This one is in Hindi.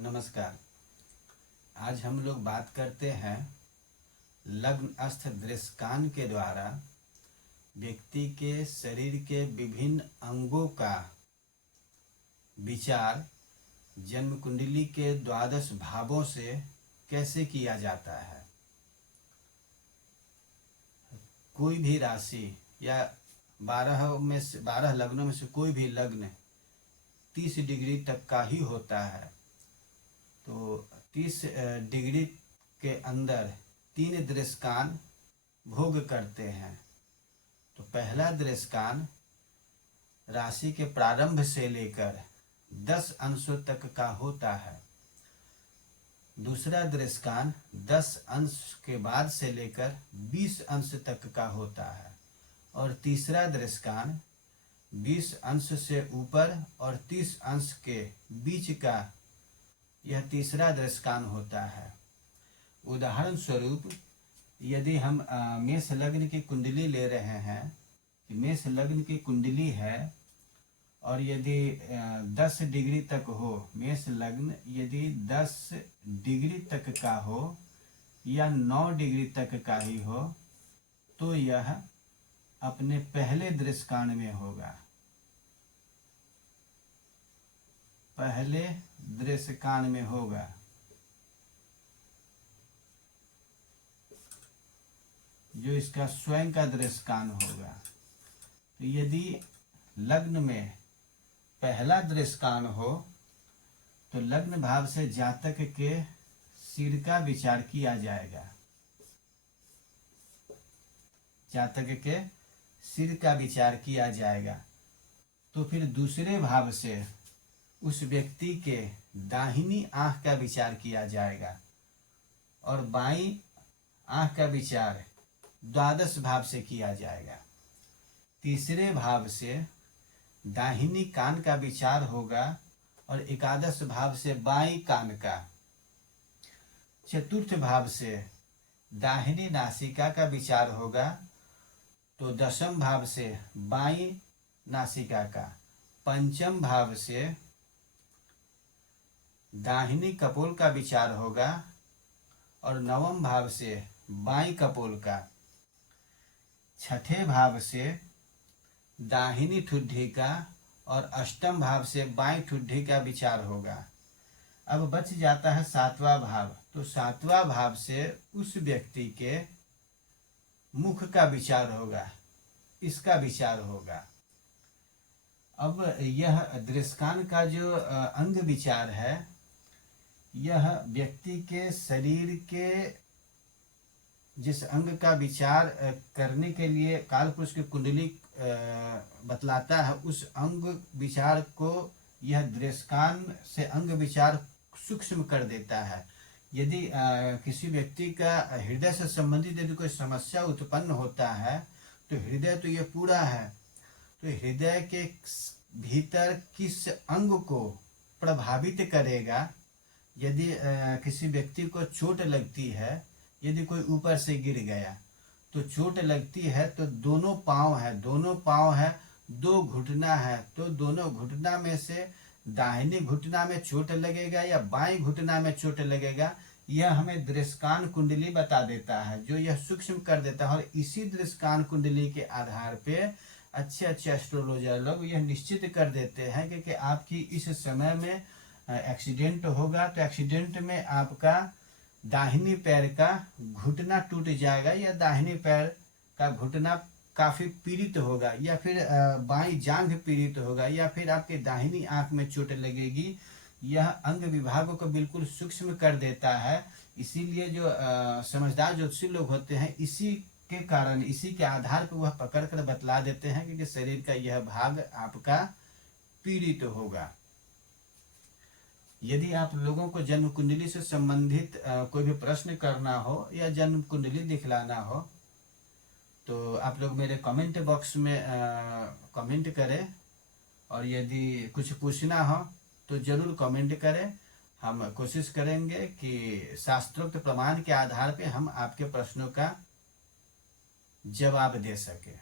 नमस्कार। आज हम लोग बात करते हैं लग्नस्थ दृश्यकान के द्वारा व्यक्ति के शरीर के विभिन्न अंगों का विचार जन्म कुंडली के 12 भावों से कैसे किया जाता है। कोई भी राशि या 12 लग्नों में से कोई भी लग्न 30 डिग्री तक का ही होता है। तो 30 डिग्री के अंदर 3 दृश्यकान भोग करते हैं। तो पहला दृश्यकान राशि के प्रारंभ से लेकर 10 अंशों तक का होता है। दूसरा दृश्यकान 10 अंश के बाद से लेकर 20 अंश तक का होता है। और तीसरा दृश्यकान 20 अंश से ऊपर और 30 अंश के बीच का यह तीसरा दृश्यकान होता है। उदाहरण स्वरूप यदि हम मेष लग्न की कुंडली ले रहे हैं कि मेष लग्न की कुंडली है और यदि 10 डिग्री तक हो, मेष लग्न यदि 10 डिग्री तक का हो या 9 डिग्री तक का ही हो तो यह अपने पहले दृश्यकान में होगा। पहले दृश्यकान में होगा। जो इसका स्वयं का दृश्यकान होगा। तो यदि लग्न में पहला दृश्यकान हो तो लग्न भाव से जातक के सिर का विचार किया जाएगा। जातक के सिर का विचार किया जाएगा। तो फिर दूसरे भाव से उस व्यक्ति के दाहिनी आंख का विचार किया जाएगा और बाईं आंख का विचार 12 भाव से किया जाएगा। तीसरे भाव से दाहिनी कान का विचार होगा और 11 भाव से बाईं कान का। चतुर्थ भाव से दाहिनी नासिका का विचार होगा तो 10वें भाव से बाईं नासिका का। पंचम भाव से दाहिनी कपोल का विचार होगा और 9वें भाव से बाईं कपोल का। छठे भाव से दाहिनी ठुड्डी का और 8वें भाव से बाईं ठुड्डी का विचार होगा। अब बच जाता है 7वां भाव। तो 7वां भाव से उस व्यक्ति के मुख का विचार होगा, इसका विचार होगा। अब यह दृश्यकान का जो अंग विचार है, यह व्यक्ति के शरीर के जिस अंग का विचार करने के लिए कालपुरुष की कुंडली बतलाता है, उस अंग विचार को यह दृश्यकान से अंग विचार सूक्ष्म कर देता है। यदि किसी व्यक्ति का हृदय से संबंधित यदि कोई समस्या उत्पन्न होता है तो हृदय तो ये पूरा है, तो हृदय के भीतर किस अंग को प्रभावित करेगा। यदि किसी व्यक्ति को चोट लगती है, यदि कोई ऊपर से गिर गया तो चोट लगती है तो दोनों पांव है, 2 घुटना है, तो दोनों घुटना में से दाहिने घुटना में चोट लगेगा या बाएं घुटना में चोट लगेगा, यह हमें दृश्यकान कुंडली बता देता है, जो यह सूक्ष्म कर देता है। और इसी दृश्यकान कुंडली के आधार पे अच्छे एस्ट्रोलॉजर लोग यह निश्चित कर देते हैं कि आपकी इस समय में एक्सीडेंट होगा तो एक्सीडेंट में आपका दाहिनी पैर का घुटना टूट जाएगा या दाहिनी पैर का घुटना काफी पीड़ित होगा या फिर बाईं जांघ पीड़ित होगा या फिर आपके दाहिनी आंख में चोट लगेगी। यह अंग विभागों को बिल्कुल सूक्ष्म कर देता है। इसीलिए जो समझदार ज्योतिषी लोग होते हैं, इसी के कारण, इसी के आधार पर वह पकड़ कर बतला देते हैं कि शरीर का यह भाग आपका पीड़ित होगा। यदि आप लोगों को जन्म कुंडली से संबंधित कोई भी प्रश्न करना हो या जन्म कुंडली दिखलाना हो तो आप लोग मेरे कमेंट बॉक्स में कमेंट करें। और यदि कुछ पूछना हो तो जरूर कमेंट करें। हम कोशिश करेंगे कि शास्त्रोक्त प्रमाण के आधार पे हम आपके प्रश्नों का जवाब दे सकें।